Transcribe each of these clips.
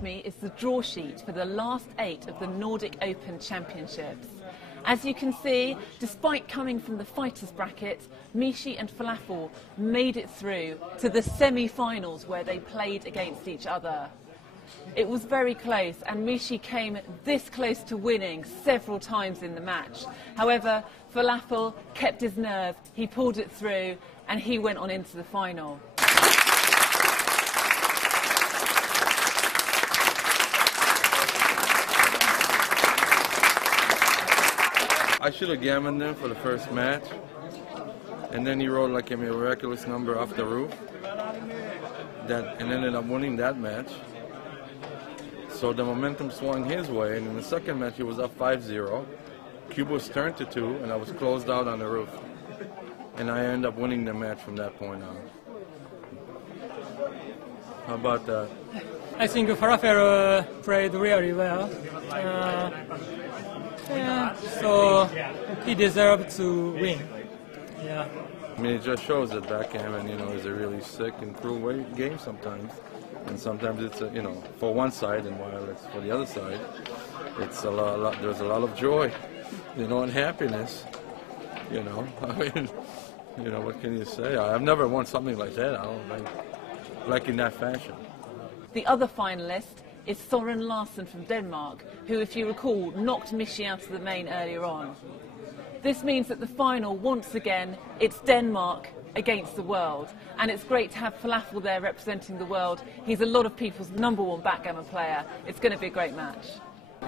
behind me is the draw sheet for the last 8 of the Nordic Open Championships. As you can see, despite coming from the fighters bracket, Mishi and Falafel made it through to the semi-finals where they played against each other. It was very close, and Mishi came this close to winning several times in the match. However, Falafel kept his nerve, he pulled it through, and he went on into the final. I should have gammoned him for the first match, and then he rolled like a miraculous number off the roof and ended up winning that match. So the momentum swung his way, and in the second match he was up 5-0. Cube was turned to 2, and I was closed out on the roof. And I ended up winning the match from that point on. How about that? I think Falafel played really well. Yeah, so he deserved to win. Yeah. I mean, it just shows that backgammon, is a really sick and cruel game sometimes. And sometimes it's, for one side, and while it's for the other side, it's there's a lot of joy, and happiness, I mean, what can you say? I've never won something like that. I don't like in that fashion. The other finalist is Søren Larsen from Denmark, who, if you recall, knocked Mishi out of the main earlier on. This means that the final, once again, it's Denmark against the world, and it's great to have Falafel there representing the world. He's a lot of people's #1 backgammon player. It's going to be a great match.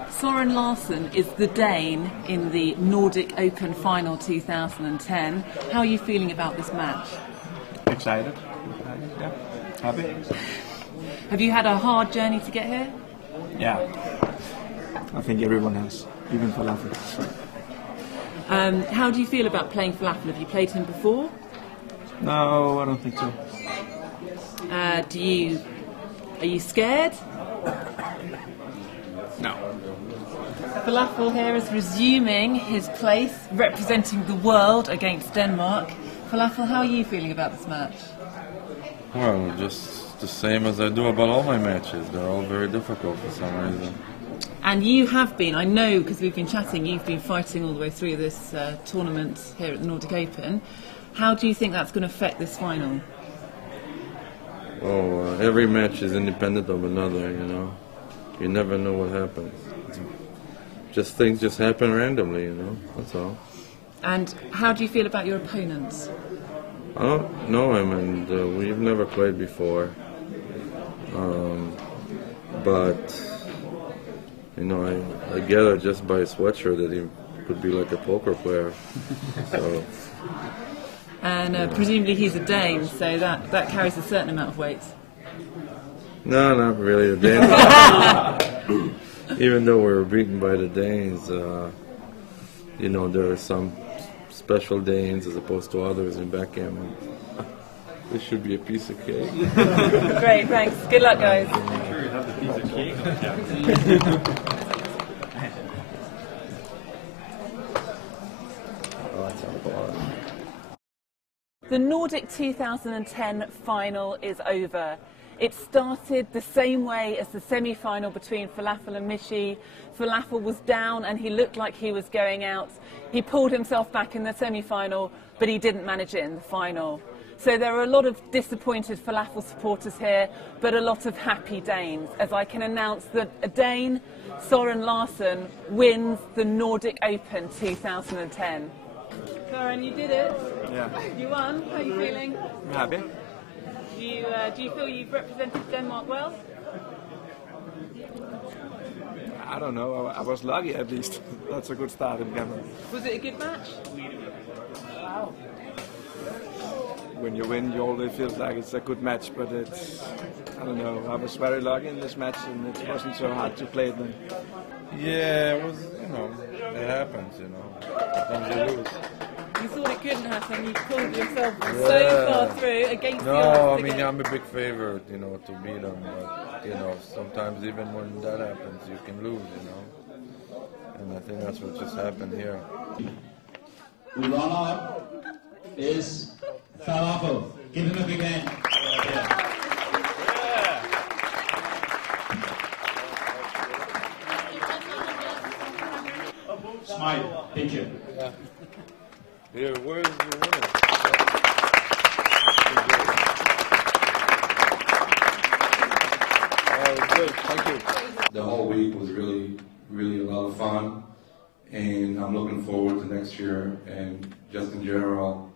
Søren Larsen is the Dane in the Nordic Open Final 2010. How are you feeling about this match? Excited. Yeah. Happy. Have you had a hard journey to get here? Yeah. I think everyone has, even Falafel. How do you feel about playing Falafel? Have you played him before? No, I don't think so. Are you scared? No. Falafel here is resuming his place, representing the world against Denmark. Falafel, how are you feeling about this match? Well, just the same as I do about all my matches. They're all very difficult for some reason. And you have been, I know because we've been chatting, you've been fighting all the way through this tournament here at the Nordic Open. How do you think that's going to affect this final? Oh, every match is independent of another, You never know what happens. Things just happen randomly, That's all. And how do you feel about your opponents? I don't know him, and we've never played before. But I gather just by his sweatshirt that he could be like a poker player. So. And presumably he's a Dane, so that carries a certain amount of weight. No, not really. The Danes, even though we were beaten by the Danes, there are some special Danes as opposed to others in backgammon. This should be a piece of cake. Great, thanks. Good luck, guys. I'm sure you have the piece of cake. The Nordic 2010 final is over. It started the same way as the semi-final between Falafel and Mishi. Falafel was down and he looked like he was going out. He pulled himself back in the semi-final, but he didn't manage it in the final. So there are a lot of disappointed Falafel supporters here, but a lot of happy Danes, as I can announce that a Dane, Søren Larsen, wins the Nordic Open 2010. Søren, you did it. Yeah. You won. How are you feeling? I'm happy. Do you feel you've represented Denmark well? I don't know. I was lucky at least. That's a good start in gammon. Was it a good match? Wow. When you win, you always feel like it's a good match, but I don't know. I was very lucky in this match, and it wasn't so hard to play then. Yeah, it was, it happens, Sometimes you lose. You thought it couldn't happen. You pulled yourself so far through against the odds. No, I mean, I'm a big favorite, to beat them. But, sometimes even when that happens, you can lose, And I think that's what just happened here. The runner-up is Falafel. Give him a big hand. championship. Here, where's the winner? Good, thank you. The whole week was really a lot of fun, and I'm looking forward to next year, and just in general,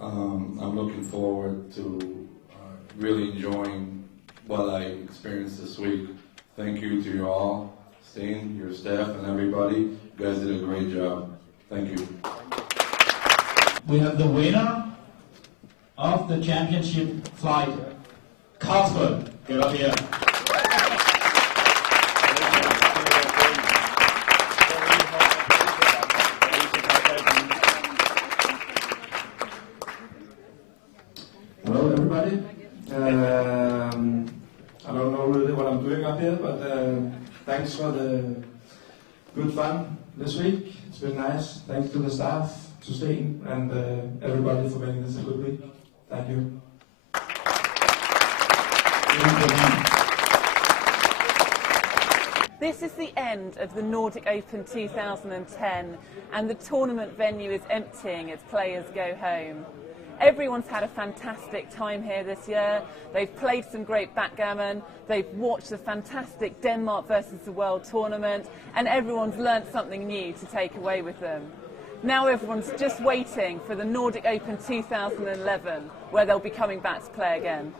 I'm looking forward to really enjoying what I experienced this week. Thank you to you all, Steen, your staff, and everybody. You guys did a great job. Thank you. We have the winner of the championship flight, Carlsberg. Get up here. Hello everybody. I don't know really what I'm doing up here, but thanks for the good fun this week. It's been nice. Thanks to the staff, to Steen, and everybody for making this a good week. Thank you. This is the end of the Nordic Open 2010, and the tournament venue is emptying as players go home. Everyone's had a fantastic time here this year. They've played some great backgammon, they've watched a fantastic Denmark versus the World tournament, and everyone's learnt something new to take away with them. Now everyone's just waiting for the Nordic Open 2011, where they'll be coming back to play again.